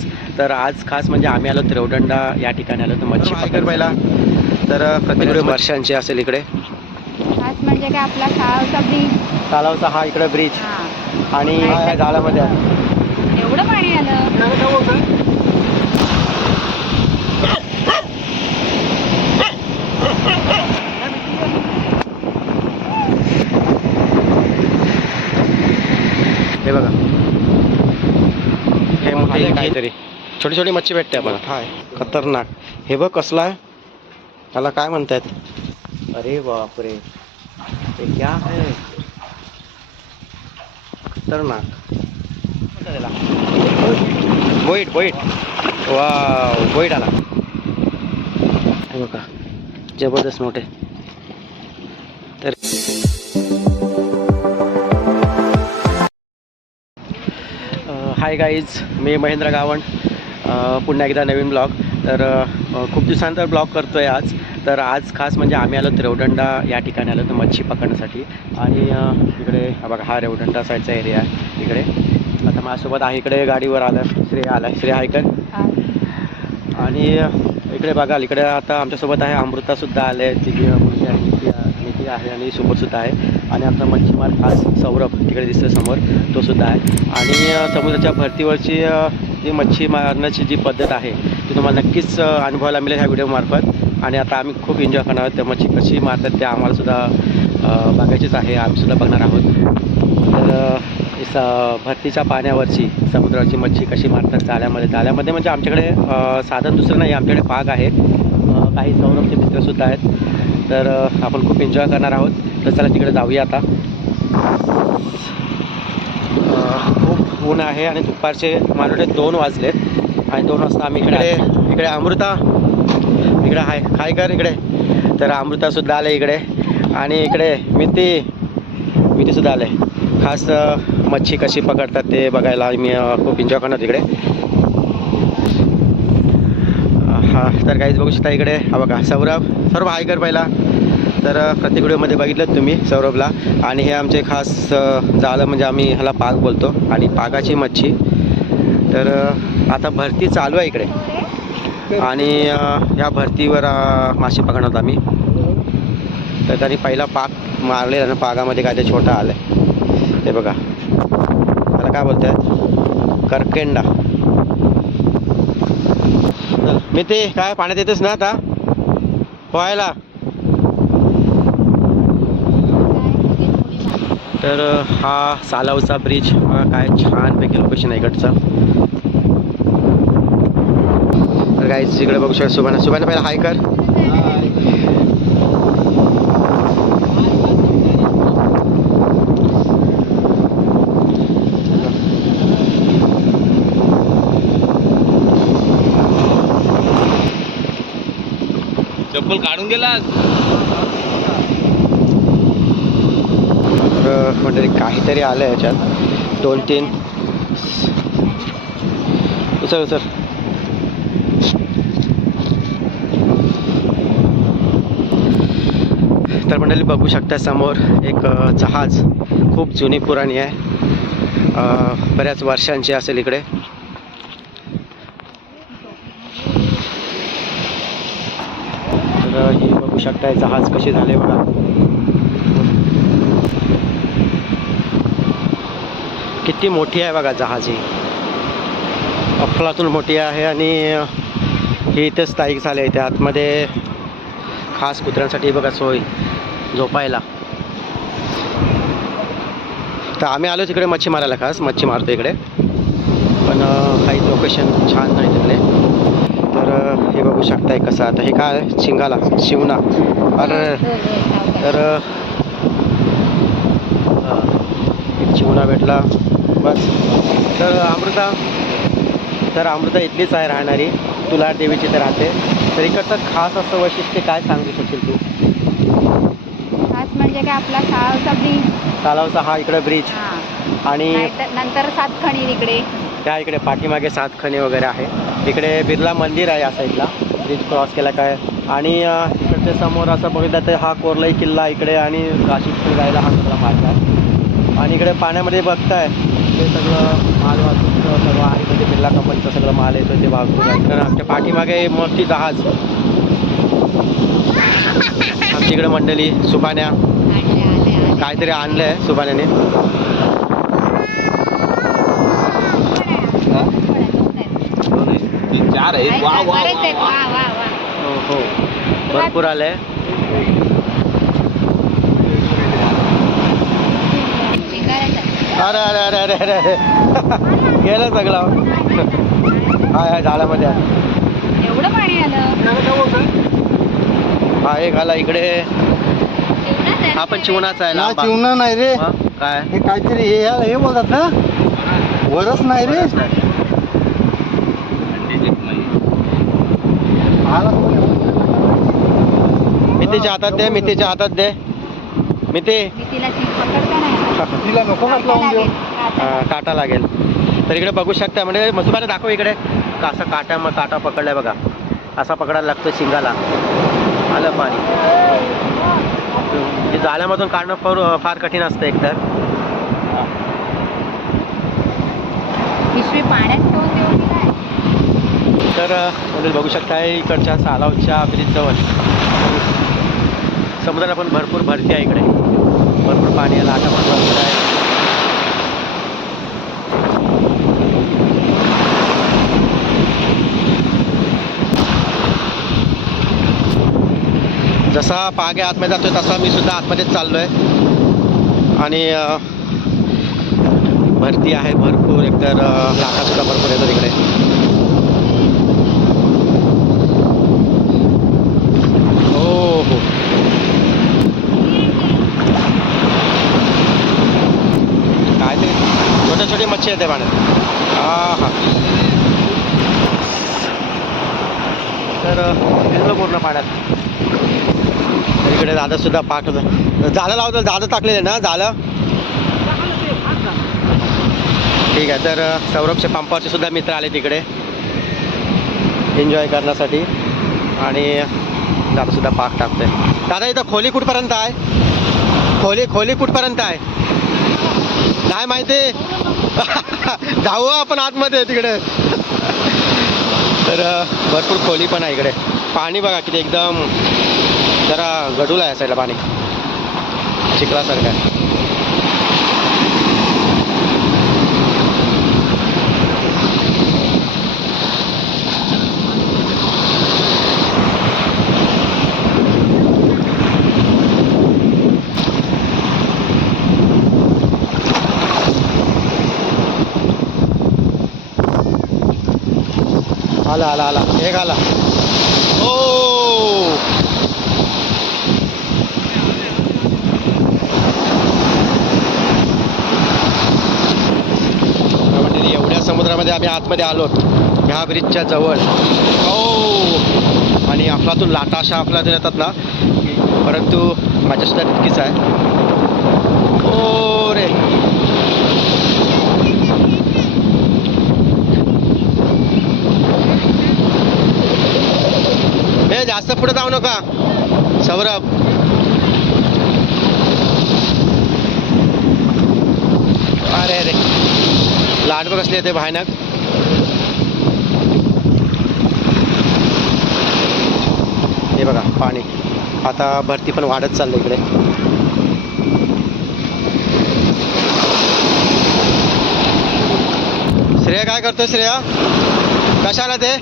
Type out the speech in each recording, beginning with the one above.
तर आज खास म्हणजे आम्ही आलो रेवदंडा या ठिकाणी आलो तर मच्छी पकडायला. तर प्रत्येक वर्षांची असेल इकडे खास म्हणजे काय आपला शाळाचा ब्रिज, तलावचा हा इकडे ब्रिज आणि हा जाळ्यामध्ये आहे. एवढं पाणी आलं. हे बघा हे मोठे काहीतरी छोटी छोटी मच्छी भेटते आपण. हाय खतरनाक. हे बघ कसला आहे, त्याला काय म्हणतात? अरे बापरे, हे क्या है? खतरनाक. बोईट बोईट. वाव, बोईट आला. हे बघा जबरदस्त मोठे. तर हाय गाईज, मी महेंद्र गावंड. पुन्हा एकदा नवीन ब्लॉग. तर खूप दिवसानंतर ब्लॉग करतो आहे आज. तर आज खास म्हणजे आम्ही आलो रेवदंडा या ठिकाणी आलो तर मच्छी पकडण्यासाठी. आणि इकडे बघा हा रेवदंडा साईडचा एरिया आहे इकडे. आता माझ्यासोबत आहे इकडे गाडीवर आलं श्रेया आला. श्रेया हायकर. आणि इकडे बघाल इकडे आता आमच्यासोबत आहे अमृतासुद्धा आले, तिघी मुलगी आहे, निकी आहे आणि सुबोधसुद्धा आहे. आणि आपला मच्छीमार खास सौरभ तिकडे दिसतो समोर, तो सुद्धा आहे. आणि समुद्राच्या भरतीवरची जी मच्छी मारण्याची जी पद्धत आहे ती तुम्हाला नक्कीच अनुभवायला मिळेल ह्या व्हिडिओमार्फत. आणि आता आम्ही खूप एन्जॉय करणार आहोत. त्या मच्छी कशी मारतात ते आम्हालासुद्धा बघायचीच आहे, आम्हीसुद्धा बघणार आहोत. तर भरतीच्या पाण्यावरची समुद्रावरची मच्छी कशी मारतात जाळ्यामध्ये म्हणजे आमच्याकडे साधन दुसरं नाही, आमच्याकडे पाग आहे, काही सौरभचे मित्रसुद्धा आहेत. तर आपण खूप एन्जॉय करणार आहोत. तर चला तिकडे जाऊया आता. खूप ऊन आहे आणि दुपारचे मला 2 वाजलेत आणि 2 वाजता आम्ही इकडे अमृता इकडे हाय कर इकडे. तर अमृतासुद्धा आले इकडे आणि इकडे मितीसुद्धा आले. खास मच्छी कशी पकडतात ते बघायला मी खूप एन्जॉय करणार तिकडे. हा तर काहीच बघू शकता इकडे. हा बघा सौरभ हाय कर पहिला. तर प्रत्येक व्हिडिओमध्ये बघितलं तुम्ही सौरभला. आणि हे आमचे खास जाळं म्हणजे आम्ही ह्याला पाग बोलतो आणि पागाची मच्छी. तर आता भरती चालू आहे इकडे आणि ह्या भरतीवर मासे पकडणार आम्ही. तर त्यांनी पहिला पाग मारलेला ना, पागामध्ये काय ते छोटा आलं आहे हे बघा. त्याला काय बोलतात? करकेंडा. मी ते काय पाण्यात येतेस ना आता पोहायला. तर हा सालावचा ब्रिज काय छानपैकी लोकेशन आहे इकडचा. तर गाईज इकडे बघू शकता सुभाना पहिला हाय कर. चप्पल काढून गेला. म्हणजे काहीतरी आलं आहे याच्यात 2-3. उचल. तर मंडळी बघू शकता समोर एक जहाज, खूप जुनी पुराणी आहे, बऱ्याच वर्षांची असेल इकडे. तर ही बघू शकताय जहाज कशी झाले बघा. किती मोठी आहे बघा जहाज. ही अफलातून मोठी आहे आणि ही इथेच स्थायिक झाले. इथे आतमध्ये खास कुत्र्यांसाठी बघा सोय झोपायला. तर आम्ही आलो तिकडे मच्छी मारायला, खास मच्छी मारतो इकडे, पण काही लोकेशन छान नाही तिकडे. तर हे बघू शकताय कसं. आता हे काय शिंगाला शिवना. अरे तर एक शिवना भेटला बस. तर अमृता इथलीच आहे राहणारी, तुला देवीची तर राहते. तर इकडचं खास असं वैशिष्ट्य काय सांगू शकशील तू? खास म्हणजे काय आपला शाळाचा ब्रिज, तलावचा हा इकडे ब्रिज आणि नंतर 7 खणी इकडे. त्या इकडे पाठीमागे 7 खणी वगैरे आहे. इकडे बिर्ला मंदिर आहे या साईडला, ब्रिज क्रॉस केला काय. आणि इकडच्या समोर असं बघितलं तर हा कोरलाई किल्ला इकडे आणि काशीत जायला हा सगळा मार्ग आहे. आणि इकडे पाण्यामध्ये बघताय ते सगळं मालवाहतूक सर्व आहे म्हणजे बिर्ला कंपनीचं सगळं माल येतो ते वाहतूक आहे. तर आमच्या पाठीमागे मोठी जहाज, आमच्या इकडे मंडळी सुबान्या काहीतरी आणलं आहे सुबाण्याने. तीन चार आहेत. वा वा बरेच आहेत. वा. वा वा वा. हो भरपूर आलं आहे. अरे अरे अरे अरे अरे अरे गेलं सगळं. हाय झाडामध्ये आहे. एवढं पाणी आलं. हा एक आला इकडे. एवढंच आहे. हा पण चिवणाचा आहे लांब. चिवणा नाही रे, हा, काय हे काहीतरी हे बोलतात ना, वरच नाही रे. मितीच्या हातात दे, मितीच्या हातात दे. मिती मी तिला पकडता नाही. तिला नको हात लावून देऊ. काटा लागेल. तर इकडे बघू शकता म्हणजे मसुबाने दाखव इकडे कसा काटा पकडलाय बघा. असा पकडायला लागतो शिंगाला. आलं पाणी. हे जाळ्यामधून काढणं फार कठीण असतं एकतर. पिशवी पाण्यात ठेवून देऊ की काय? तर म्हणजे बघू शकता इकडच्या सालावच्या ब्रिजजवळ समुद्राला पण भरपूर भरती आहे. इकडे भरपूर पाणी आहे. लाटा पण भरपूर आहे. जसा पागे आतमध्ये जातोय तसा मी सुद्धा आतमध्येच चाललोय. आणि भरती आहे भरपूर. एकतर लाटा सुद्धा भरपूर येतात इकडे. हो हो काय ते छोटे छोटे मच्छी येते पाण्यात. हा हा तर गेलो पूर्ण पाण्यात. तर इकडे दादा सुद्धा पाठ होतं. झालं लावतं, दादा टाकलेलं ना झालं. ठीक आहे. तर सौरभच्या पंपावरचे सुद्धा मित्र आले तिकडे एन्जॉय करण्यासाठी. आणि दादा सुद्धा पाक टाकतोय. दादा इथं खोली कुठपर्यंत आहे? खोली कुठपर्यंत आहे नाही माहिती. जाऊ आपण आतमध्ये तिकडे. तर भरपूर खोली पण आहे इकडे. पाणी बघा किती एकदम जरा गडूळ आहे साईडला पाणी, चिखलासारखं आहे. आला एक आला. ओ म्हणजे एवढ्या समुद्रामध्ये आम्ही आतमध्ये आलोत ह्या ब्रिजच्या जवळ. ओ आणि अफलातून लाटा अशा अफलातून येतात ना, परंतु माझ्यासुद्धा तितकीच आहे. ओ रे हे जास्त पुढे जाऊ नका सौरभ. अरे अरे लाट बघ कसली येते भयानक. हे बघा पाणी आता भरती पण वाढत चाललं इकडे. श्रेया काय करतोय? श्रेया कशाला ते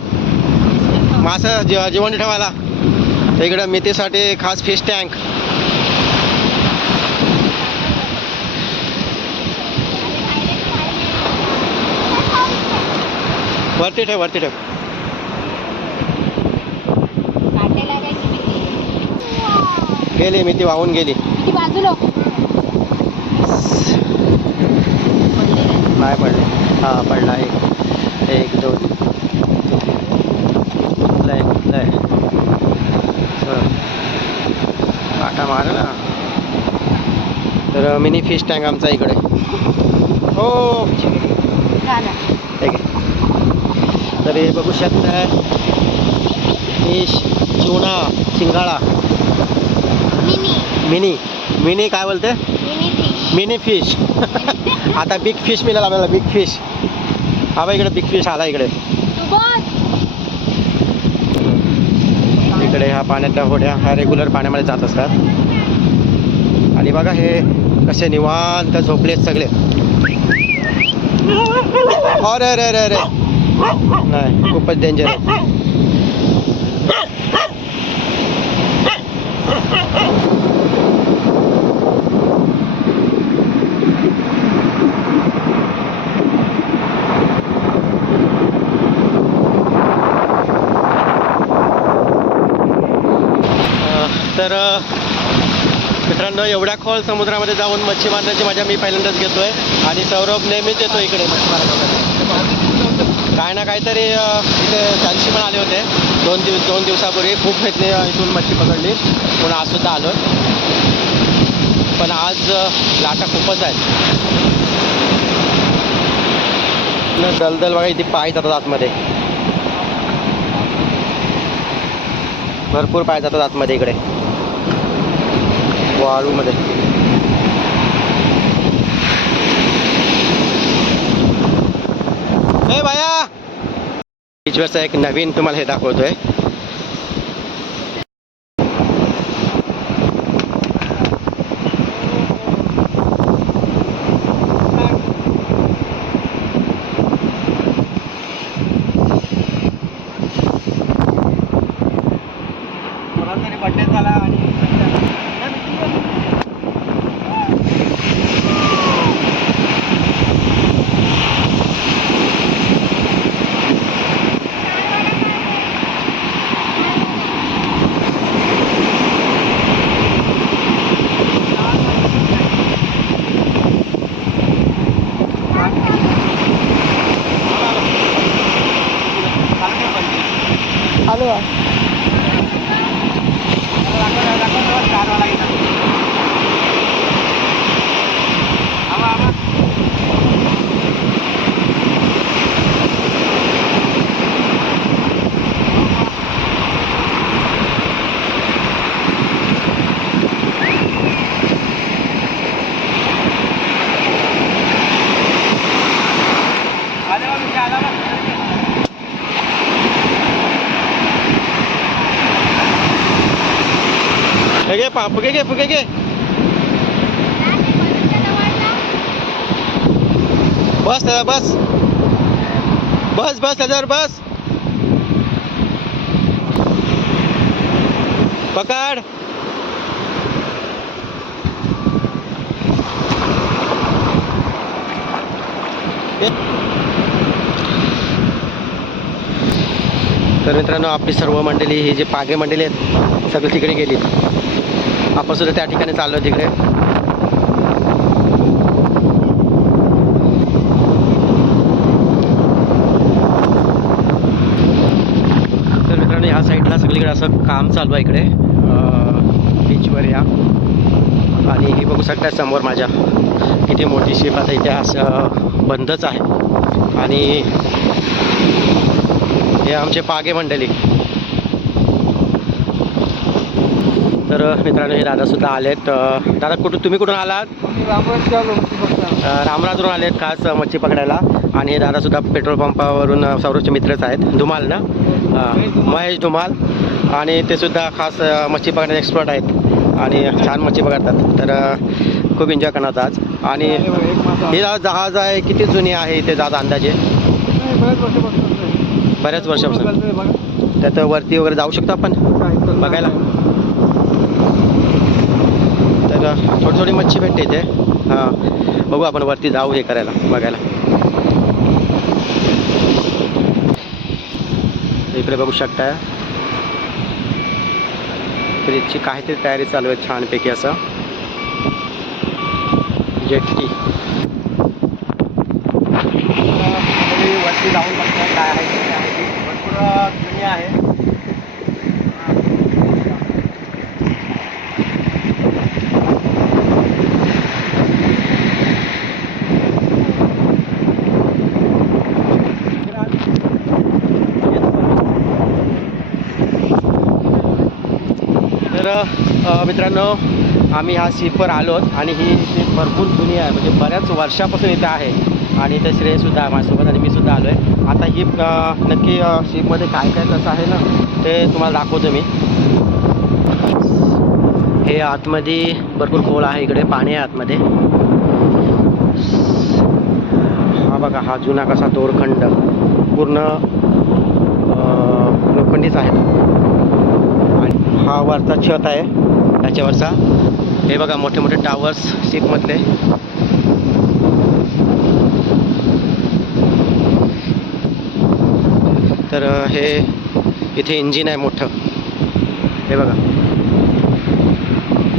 मासं जिवंत ठेवायला. इकडं मितीसाठी खास फिश टँक. वरती ठेव. गेली मिती वाहून गेली. बाजूला नाही पडले. हा पडला. एक दोन लय काटा मारला. तर मिनी फिश टँक आमचा इकडे. हो ठीक आहे. तर हे बघू शकता फिश, चुना, शिंगाळा. मिनी काय बोलते? Mini fish. आता बिग फिश मिळाला आपल्याला. बिग फिश हा बा इकडे बिग फिश आला इकडे. इकडे ह्या पाण्यातल्या होड्या ह्या रेग्युलर पाण्यामध्ये जात असतात. आणि बघा हे कसे निवांत झोपलेत सगळे. अरे अरे अरे अरे नाही, खूपच डेंजर आहे. तर मित्रांनो, एवढ्या खोल समुद्रामध्ये जाऊन मच्छी मारण्याची मजा मी पहिल्यांदाच घेतोय. आणि सौरभ नेहमीच येतो इकडे मच्छी मारण्यासाठी. काय ना काहीतरी इथे त्यांची पण आले होते दोन दिवसापूर्वी. खूप घेतली इथून मच्छी पकडली. पुन्हा आज सुद्धा आलो, पण आज लाटा खूपच आहेत. दलदल बघा, इथे पाय जातात आतमध्ये, भरपूर पाय जातात आतमध्ये इकडे वाळूमध्ये. ए बाया, बीचवरचा एक नवीन तुम्हाला हे दाखवतोय. बड्डे झाला आणि आलो. फुगे घे फुगे घे. बस त्याला बस बस बस त्याच्यावर बस. पकड. तर मित्रांनो, आपली सर्व मंडळी ही जी पागे मंडळी आहेत सगळी तिकडे गेली. आपण सुद्धा त्या ठिकाणी चाललो तिकडे. तर मित्रांनो, ह्या साईडला सगळीकडे असं काम चालू आहे इकडे बीचवर या. आणि हे बघू शकता समोर माझ्या किती मोठी शिप आता इथे असं बंदच आहे. आणि हे आमचे पागे मंडळी. तर मित्रांनो, हे दादासुद्धा आलेत. दादा तुम्ही कुठून आलात? रामराजवरून आलेत खास मच्छी पकडायला. आणि हे दादासुद्धा पेट्रोल पंपावरून सौरभचे मित्रच आहेत, धुमाल ना, महेश धुमाल. आणि ते सुद्धा खास मच्छी पकडण्याचे एक्सपर्ट आहेत आणि छान मच्छी पकडतात. तर खूप एन्जॉय करणार आज. आणि हे जहाज आहे, किती जुनी आहे ते जहाज अंदाजे? बऱ्याच वर्षापासून. त्यात वरती वगैरे जाऊ शकतो आपण बघायला. तर थोडी थोडी मच्छी भेटते इथे. हां, बघू आपण वरती जाऊ हे करायला बघायला. इकडे बघू शकता फ्रीजची काहीतरी तयारी चालू आहे छानपैकी असं. जेटकी वरती जाऊन बघतात काय आहे. भरपूर जुनी आहे. तर मित्रांनो, आम्ही ह्या शिपवर आलो आणि ही शिप भरपूर जुनी आहे, म्हणजे बऱ्याच वर्षापासून इथे आहे. आणि ते श्रेयसुद्धा आहे माझ्यासोबत आणि मी सुद्धा आलो आहे. आता ही नक्की शिपमध्ये काय काय कसं आहे ना ते तुम्हाला दाखवतो मी. हे आतमध्ये भरपूर खोल आहे, इकडे पाणी आहे आतमध्ये. हा बघा, हा जुना कसा दोरखंड पूर्ण लोखंडीच आहे. आणि हा वरचा छत आहे त्याच्यावरचा. हे बघा मोठे मोठे टावर्स शिपमधले. तर हे इथे इंजिन आहे मोठं, हे बघा,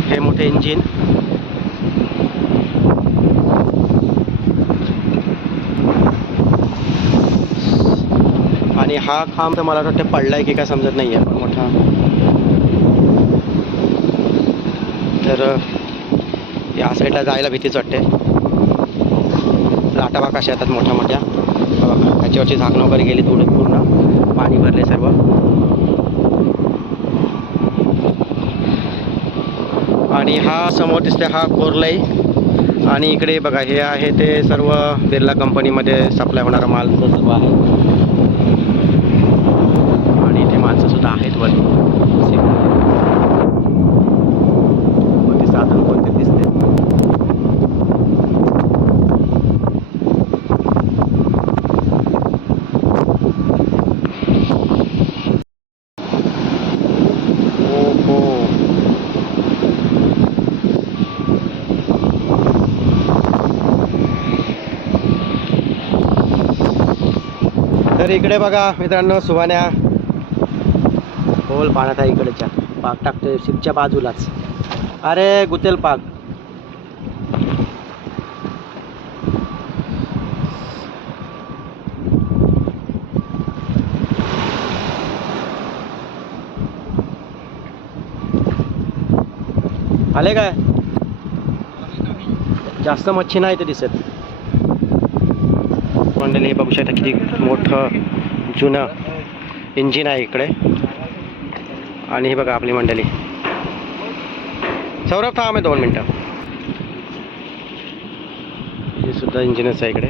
हे मोठे इंजिन. आणि हा खांब तर मला वाटतं पडलाय की काय समजत नाही आहे, पण मोठा. तर या साईडला जायला भीतीच वाटते. लाटा बा कशा येतात मोठ्या मोठ्या. त्याच्यावरची झाकणं वगैरे गेली थोडं, पूर्ण पाणी भरले सर्व. आणि हा समोर दिसते हा कोरलाई. आणि इकडे बघा हे आहे ते सर्व बिर्ला कंपनीमध्ये सप्लाय होणारा माल सर्व आहे. आणि इथे माणसं सुद्धा आहेत वरती. वरती साधन कोणते दिसते. तर इकडे बघा मित्रांनो, सुवान्या खोल पाण्यात आहे इकडच्या. पाक टाकतोय शिपच्या बाजूलाच. अरे गुतेल पाक. आले काय? जास्त मच्छी नाही ते दिसत. मंडळी हे बघू शकता किती मोठं जुनं इंजिन आहे इकडे. आणि हे बघा आपली मंडळी. सौरभ थांब 2 मिनटं. हे सुद्धा इंजिनच आहे इकडे.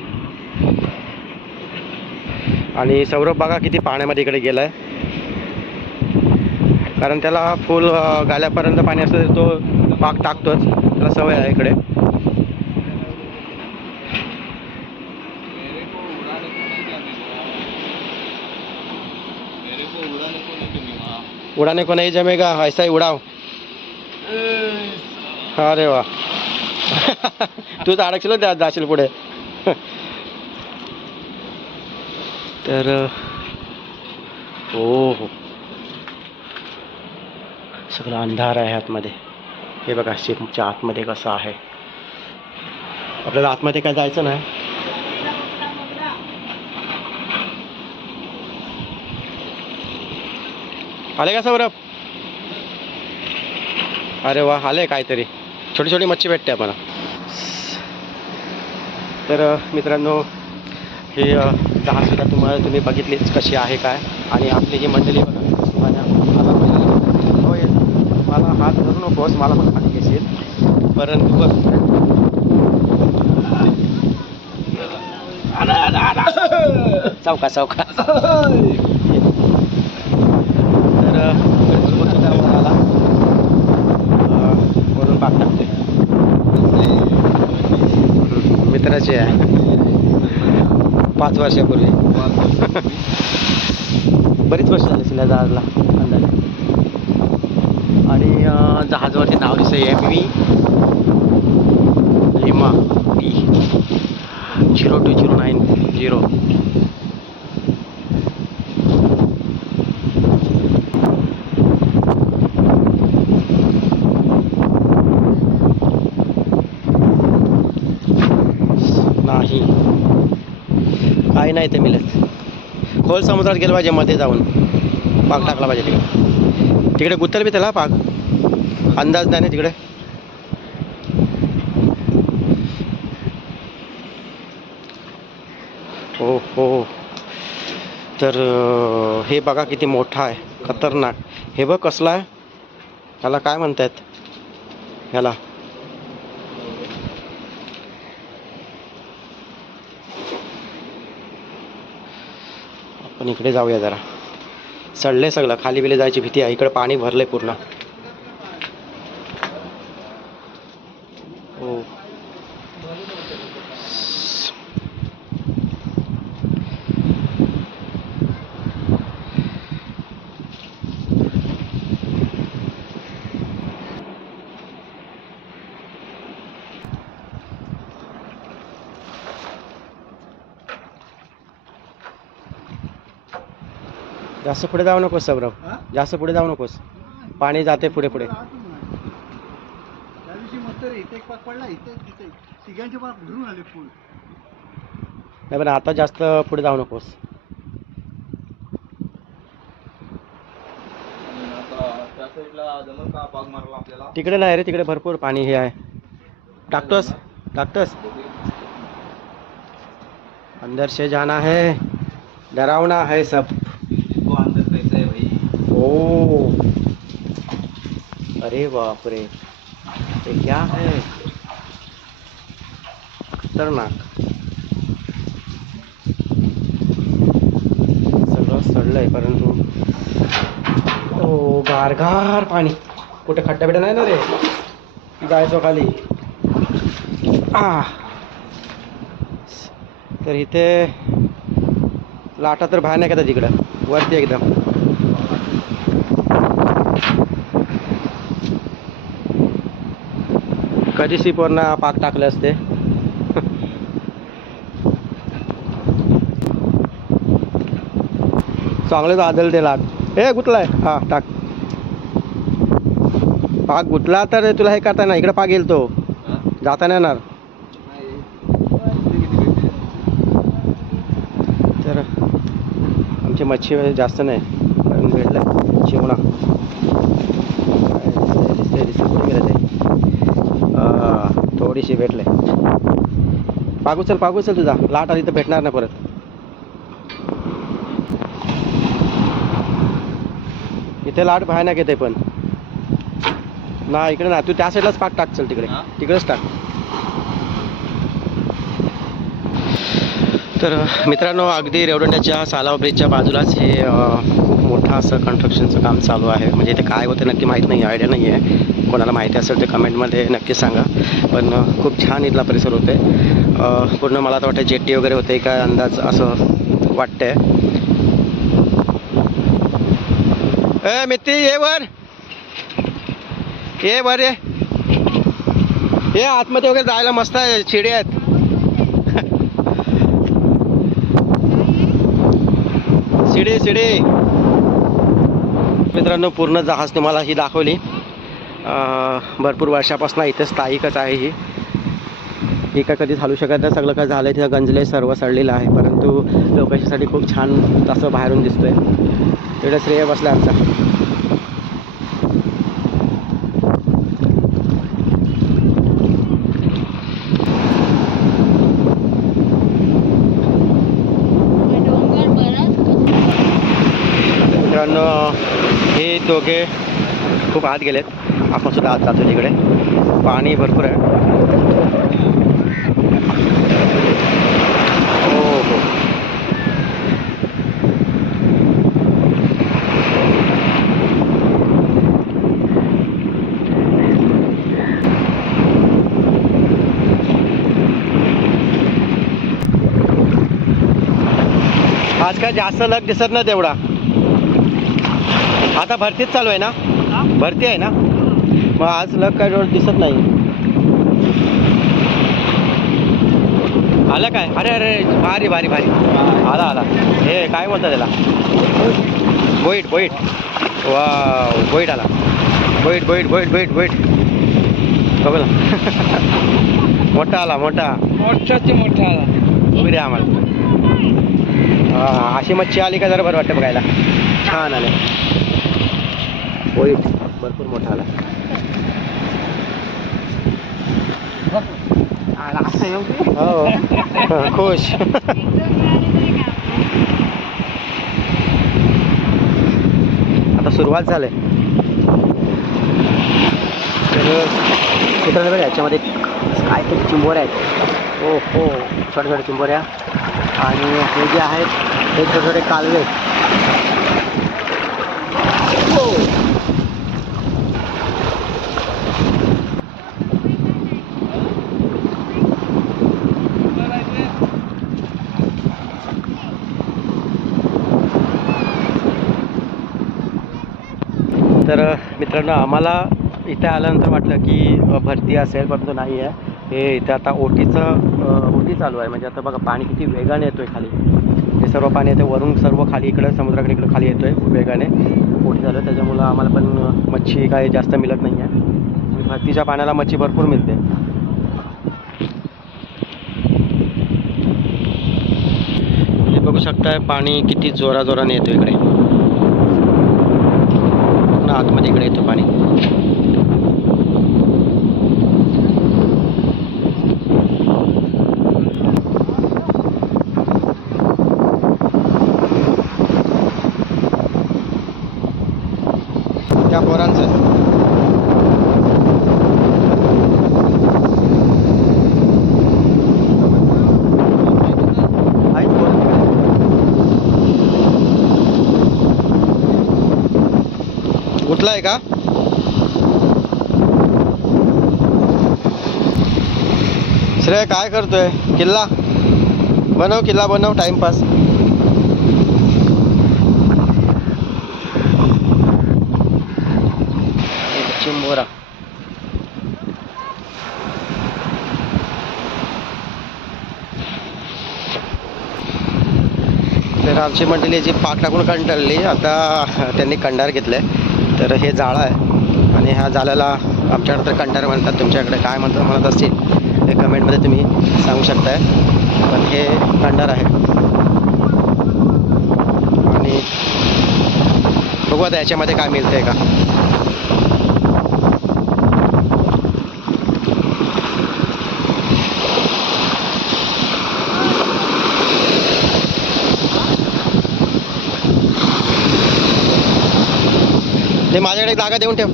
आणि सौरभ बघा किती पाण्यामध्ये इकडे गेलाय, कारण त्याला फुल गाल्यापर्यंत पाणी असतं, तो पाक टाकतोच, त्याला सवय आहे इकडे. उड़ाने को नहीं जमेगा, ऐसा ही उड़ाओ. अरे वा. तू तर अडकशील जाशील पुढे. तर हो, सगळं अंधार आहे आतमध्ये. हे बघा शिपच्या आतमध्ये कसं आहे. आपल्याला आतमध्ये काय जायचं नाही. आले का सौरभ? अरे वा, आले काहीतरी. छोटी छोटी मच्छी भेटते आपल्याला. तर मित्रांनो, ही जहाजसुद्धा तुम्ही बघितलीच कशी आहे काय. आणि आपली ही मंडळी बघा, सुवान्या. हो येत, मला हात धरू नकोस, मला पण खाली घेशील. परंतु बघ, चौका चौका. तर आला वरून पाक टाकते. मित्राचे आहे 5 वर्षापूर्वी. बरीच वर्ष झाली असेल या जहाजला अंदाजे. आणि जहाजावरती नाव दिसतं MV लिमा P 02090. नाही, काही नाही ते मिळत. खोल समुद्रात गेलं पाहिजे, मध्ये जाऊन पाक टाकला पाहिजे तिकडे. तिकडे गुत्तर बी त्याला पाक अंदाज नाही ना तिकडे. हो हो. तर हे बघा किती मोठा आहे, खतरनाक. हे बघ कसला आहे, ह्याला काय म्हणतात ह्याला. पण इकडे जाऊया जरा. चढले सगळं, खाली बिले जायची भीती आहे. इकडे पाणी भरलंय पूर्ण. हो. जास्त पुढे जाऊ नकोस सौरभ, जास्त पुढे जाऊ नकोस. पाणी जाते पुढे पुढे. त्या दिवशी मस्त रे, इथे एक पाक पडला, इथे तिथे तिघांचे पाक भरून आले फुल. नाही पण आता जास्त पुढे जाऊ नकोस. त्या साईडला जमल का पाग मारला आपल्याला? तिकडे नाही रे, तिकडे भरपूर पाणी हे आहे. टाकतोस टाकतोस. अंदर से जाना है, डरावना है सब. तो अंदर कैसा है भाई? ओ अरे बाप रे, ये क्या है? खतरनाक. सगळं सडलंय परंतु ओ गारगार पाणी. कुठे खड्डा बिड्डा नाही ना रे, जायचो खाली. तर इथे लाटा तर बाहेर नाही का तिकडं वरती एकदम. कधी सीपवरनं पाक टाकले असते. चांगलेच आदल ते लाट. हे गुतलाय, हा टाक. पाक गुतला तर तुला हे करता नाही, इकडे पाक येईल तो, जाता नाही येणार. तर आमची मच्छी जास्त नाही, पण भेटलं चिवणा. दिसते कुठे गेलं ते. थोडीशी भेटले. पाक उचल तुझा. लाट आली तर भेटणार नाही परत. इथे लाट भयानक येते पण ना, इकडे ना. तू त्या साईडलाच पाक टाक. चल तिकडे, तिकडेच टाक. तर मित्रांनो, अगदी रेवदंड्याच्या सालाव ब्रिजच्या बाजूलाच हे खूप मोठं असं कन्स्ट्रक्शनचं काम चालू आहे. म्हणजे इथे काय होतं नक्की माहीत नाही, आयडिया नाही आहे. कोणाला माहिती असेल ते कमेंटमध्ये नक्की सांगा. पण खूप छान इथला परिसर होते. पूर्ण मला तर वाटतं जेट्टी वगैरे होते काय अंदाज असं वाटतंय. ए मित्री, ये वर, ये वर, ये आतमध्ये वगैरे जायला मस्त आहे, शिडी आहेत. शिडी. मित्रांनो, पूर्ण जहाज तुम्हाला ही दाखवली. भरपूर वर्षापासून इथे स्थायिकच आहे ही काय कधीच हलू शकत नाही. सगळं काय झालं तिथं गंजले, सर्व सडलेलं आहे. परंतु लोकेशनसाठी खूप छान असं बाहेरून दिसतोय. तेवढं श्रेय बसलं आमचा. मित्रांनो, हे दोघे खूप आत गेलेत. आपण सुद्धा आत जातो. तिकडे पाणी भरपूर आहे. हो. आज काय जास्त लग दिसत नाही तेवढा. आता भरतीच चालू आहे ना, भरती आहे ना, मग आज लग काय दिसत नाही. आला काय? अरे भारी आला. हे काय बोलतात त्याला? बोईट. वा, बोईट आला. बोईट बघला. मोठा आला. उभी रे आम्हाला. अशी मच्छी आली का जरा बरं वाटतं बघायला. छान आले. बोईट भरपूर मोठा आला. हो, खुश. आता सुरुवात झाली. तर बघा, याच्यामध्ये काय ते चिंबोऱ्या आहेत. हो, छोट्या चिंबोऱ्या. आणि हे जे आहेत हे छोटे छोटे कालवे. तर मित्रांनो, आम्हाला इथे आल्यानंतर वाटलं की भरती असेल, परंतु नाही आहे. हे इथे आता ओटी चालू आहे. म्हणजे आता बघा पाणी किती वेगाने येतो आहे खाली. हे सर्व पाणी येतं वरून, सर्व खाली इकडं समुद्राकडे इकडं खाली येतो आहे वेगाने. ओटी चालू आहे, त्याच्यामुळं आम्हाला पण मच्छी काही जास्त मिळत नाही आहे. भरतीच्या पाण्याला मच्छी भरपूर मिळते. हे बघू शकताय पाणी किती जोराने येतो इकडे. आतमध्ये इकडे येतो पाणी. त्या पोरांचं उठलाय का? श्रेय काय करतोय? किल्ला बनव टाइमपास. चिंबोरा. तर आमची मंडळी जी पाक टाकून कंटाळली, आता त्यांनी कंडार घेतलंय. तर हे जाळं आहे आणि ह्या जाळ्याला आमच्याकडे तर कंडार म्हणतात, तुमच्याकडे काय म्हणत असतील हे कमेंटमध्ये तुम्ही सांगू शकताय. पण हे कंडार आहे आणि बघू आता याच्यामध्ये काय मिळतंय का. ते माझ्याकडे एक जागा देऊन ठेव.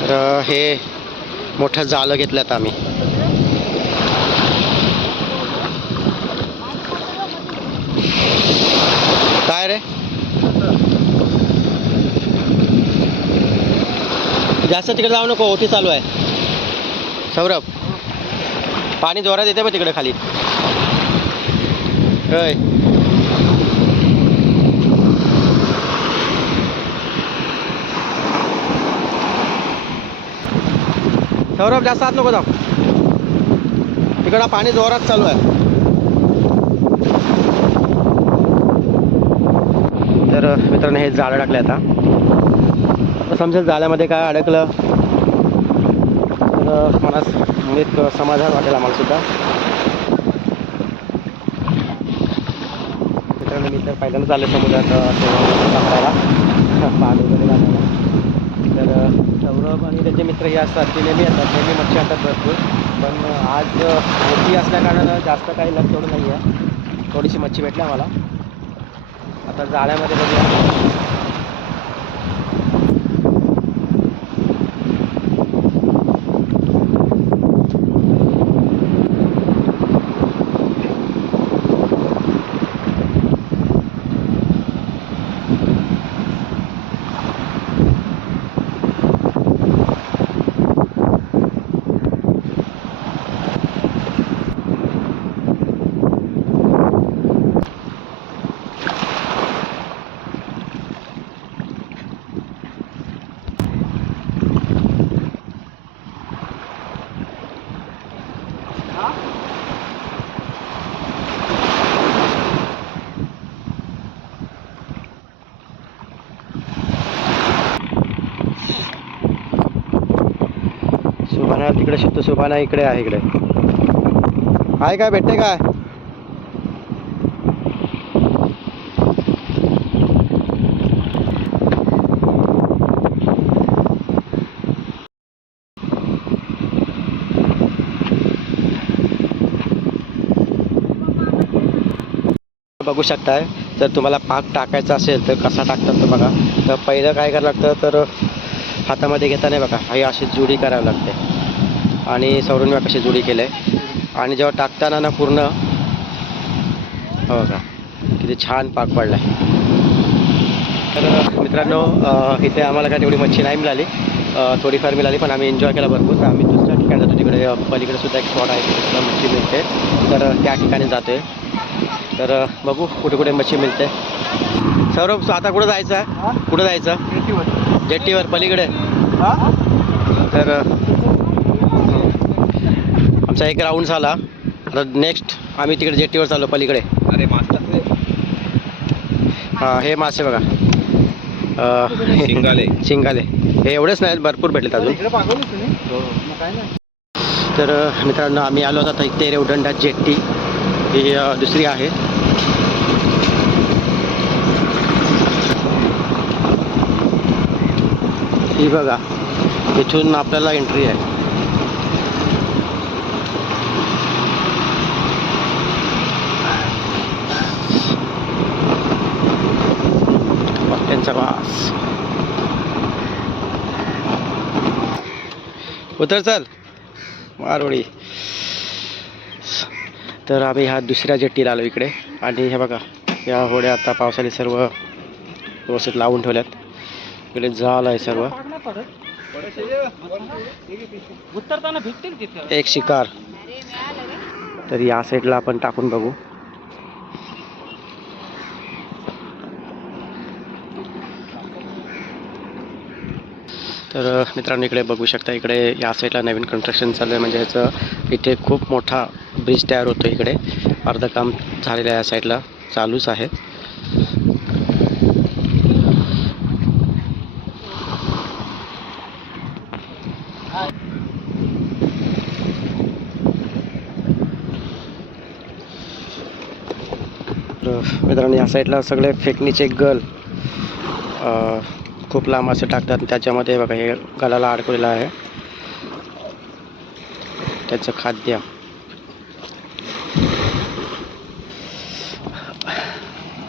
तर हे मोठं जाळं घेतलं आता आम्ही. काय रे, जास्त तिकडे जाऊ नको, ओटी चालू आहे. सौरभ, पाणी जोरात येते बघ तिकडे खाली. होय, सौरभ जास्त आत नको जाऊ, तिकडं पाणी जोरात चालू आहे. तर मित्रांनो, हे जाळं टाकलं आता समजेल जाळ्यामध्ये काय अडकलं तर मला एक समाधान वाटेल आम्हाला सुद्धा. मित्रांनो, मी तर पहिल्यांदाच आले समुद्रात टाकायला, पाणी वगैरे घालायला. तर सौरभ आणि त्याचे मित्र हे असतात, ते नेहमी येतात, नेहमी मच्छी आणतात भरपूर. पण आज मोठी असल्याकारणानं जास्त काही लग तेवढं नाही आहे. थोडीशी मच्छी भेटली आम्हाला. आता जाळ्यामध्ये बघूया. सुभाना तिकडे शिकतो, सुभाना इकडे आहे. इकडे आहे काय, भेटते काय? बघू शकताय, जर तुम्हाला पाक टाकायचा असेल तर कसा टाकतात तर बघा. तर पहिलं काय करावं लागतं, तर हातामध्ये घेताना बघा ही अशी जुडी करावी लागते. आणि सौरऊन कशी जोडी केलं आहे आणि जेव्हा टाकताना ना पूर्ण हो का किती छान पाक पडला आहे. तर मित्रांनो इथे आम्हाला काय तेवढी मच्छी नाही मिळाली, थोडीफार मिळाली पण आम्ही एन्जॉय केला भरपूर. तर आम्ही दुसऱ्या ठिकाणी जातो, तिकडे पलीकडे सुद्धा एक स्पॉट आहे तिथे सुद्धा मच्छी मिळते, तर त्या ठिकाणी जातो आहे. तर बघू कुठे कुठे मच्छी मिळते. सौरभ आता कुठं जायचं आहे? कुठं जायचं? जेट्टीवर पलीकडे. तर आमचा एक राऊंड झाला, आता नेक्स्ट आम्ही तिकडे जेट्टीवर चाललो पलीकडे. अरे मास्टर हां हे मासे बघा शिंगाले शिंगाले हे एवढेच नाहीत, भरपूर भेटलेत अजून. तर मित्रांनो आम्ही आलो आता इथे रेवदंडा जेट्टी, ही दुसरी आहे. ही बघा इथून आपल्याला एंट्री आहे. त्यांचा वास. उतर चल मारवडी. तर आम्ही ह्या दुसऱ्या जेट्टीला आलो इकडे आणि हे बघा या होड्या आता पावसाने सर्व व्यवस्थित लावून ठेवल्यात. इकडे जाल आहे सर्व. एक शिकार. तर या साईडला आपण टाकून बघू. तर मित्रांनो इकडे बघू शकता, इकडे या साईडला नवीन कन्स्ट्रक्शन चालू आहे, म्हणजे ह्याचं इथे खूप मोठा ब्रिज तयार होतो. इकडे अर्धं काम झालेलं आहे, या साईडला चालूच आहे. मित्रांनो या साईडला सगळे फेकणीचे गल खूप लांब असे टाकतात. त्याच्यामध्ये बघा हे गलाला अडकलेलं आहे त्याचं खाद्य.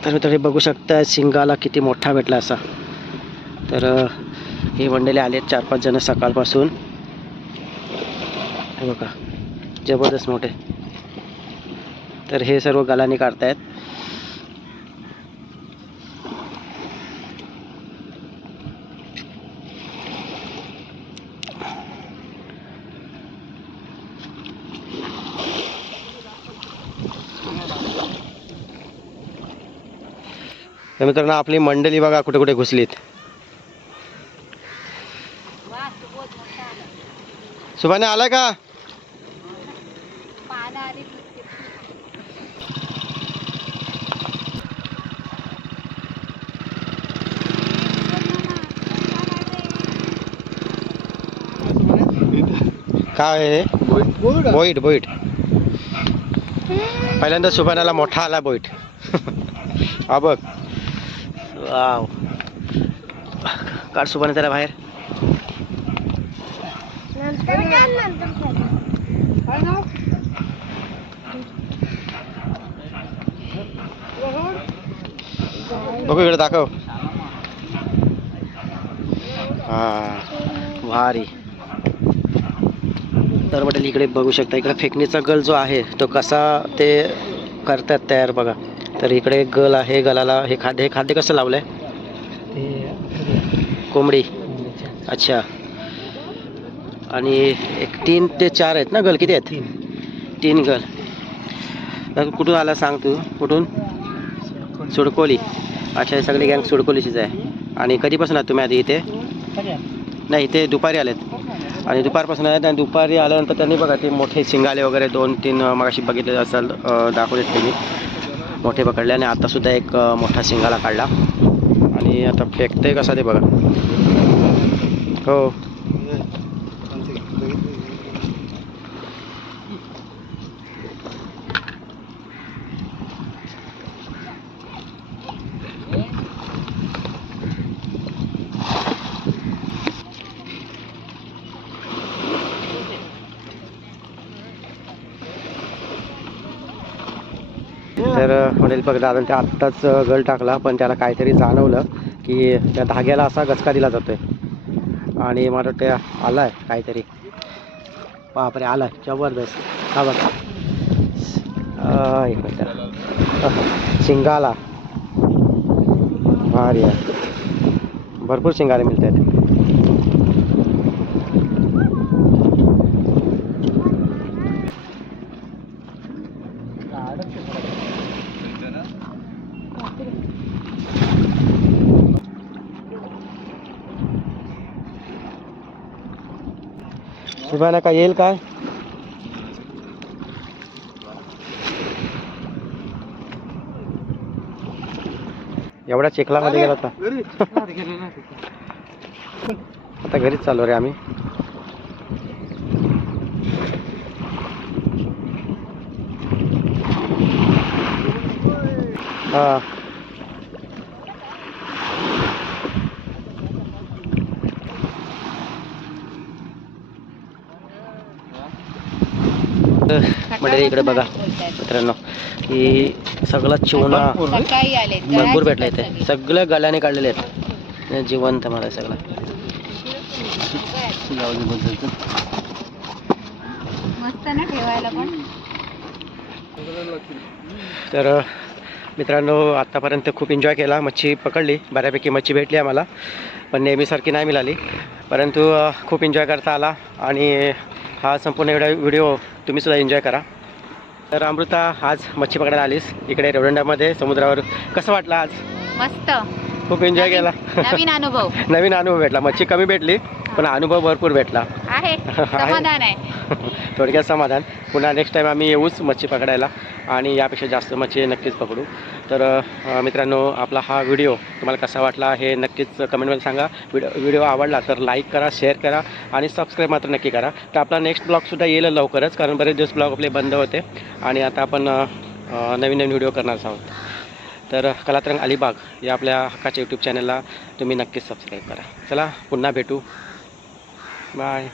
तर मित्रांनो बघू शकता शिंगाला किती मोठा भेटला असा. तर हे वंडेले आले 4-5 जण सकाळपासून. हे बघा जबरदस्त मोठे. तर हे सर्व गलाने काढतायत. तर मित्रांनो आपली मंडळी बघा कुठे कुठे घुसलीत. सुभाने आलाय का? काय आहे? बोईट. बोईट पहिल्यांदा सुभानाला मोठा आला बोईट. हा बघ. वाव. काढ सुभाने त्याला बाहेर. बघू इकडे दाखव. हा भारी. तर म्हटलं इकडे बघू शकता, इकडे फेकणीचा गल जो आहे तो कसा ते करतात तयार बघा. तर इकडे गल आहे, गलाला हे खाद्य कसं लावलंय? कोंबडी. अच्छा. आणि एक 3 ते 4 आहेत ना गल? किती आहेत? 3 गल. तर कुठून आला सांग तू? कुठून? सुडकोली. अच्छा हे सगळी गँग सुडकोलीचीच आहे. आणि कधीपासून आहात तुम्ही आधी इथे? नाही इथे दुपारी आलेत आणि दुपारपासून आहेत. आणि दुपारी आल्यानंतर त्यांनी बघा ते मोठे शिंगाले वगैरे 2-3 मगाशी बघितले असाल, दाखवलेत त्यांनी मोठे पकडले. आणि आतासुद्धा एक मोठा शिंगाला काढला आणि आता फेकते कसा ते बघा. हो तर वडील बघ दादा ते आत्ताच गल टाकला, पण त्याला काहीतरी जाणवलं की त्या धाग्याला असा गचका दिला जातोय आणि मला ते आला आहे काहीतरी. बापरे आला जबरदस्त. हा बघा एक मिनटं शिंगाला भारी आहे. भरपूर शिंगाले मिळत आहेत. शिवाना का येईल काय? एवढा चिखलामध्ये गेला होता. आता घरीच चाललो रे आम्ही. हा म्हणजे इकडे बघा मित्रांनो की सगळं चिवणा सकाळी आले भरपूर भेटलं इथे. सगळं गळ्याने काढलेले आहेत जिवंत मला सगळं. मस्त ना ठेवायला पण. तर मित्रांनो आत्तापर्यंत खूप एन्जॉय केला. मच्छी पकडली, बऱ्यापैकी मच्छी भेटली आम्हाला, पण नेहमीसारखी नाही मिळाली, परंतु खूप एन्जॉय करता आला. आणि हा संपूर्ण एवढा व्हिडिओ तुम्हीसुद्धा एन्जॉय करा. तर अमृता आज मच्छी पकडायला आलीस इकडे रेवदंड्यामध्ये समुद्रावर. कसं वाटलं आज? मस्त. खूप एन्जॉय केला. नवीन अनुभव. नवीन अनुभव भेटला. मच्छी कमी भेटली पण अनुभव भरपूर भेटला. आहे समाधान आहे. थोडक्यात समाधान. पुन्हा नेक्स्ट टाईम आम्ही येऊच मच्छी पकडायला आणि यापेक्षा जास्त मच्छी नक्कीच पकडू. तर मित्रांनो आपला हा व्हिडिओ तुम्हाला कसा वाटला हे नक्कीच कमेंटमध्ये सांगा. व्हिडिओ आवडला तर लाईक करा, शेअर करा आणि सबस्क्राईब मात्र नक्की करा. तर आपला नेक्स्ट ब्लॉगसुद्धा येईल लवकरच, कारण बरेच दिवस ब्लॉग आपले बंद होते आणि आता आपण नवीन नवीन व्हिडिओ करणार आहोत. तर कलातरंग अलिबाग या आपल्या हक्काच्या यूट्यूब चॅनलला तुम्ही नक्कीच सबस्क्राईब करा. चला पुन्हा भेटू. बाय.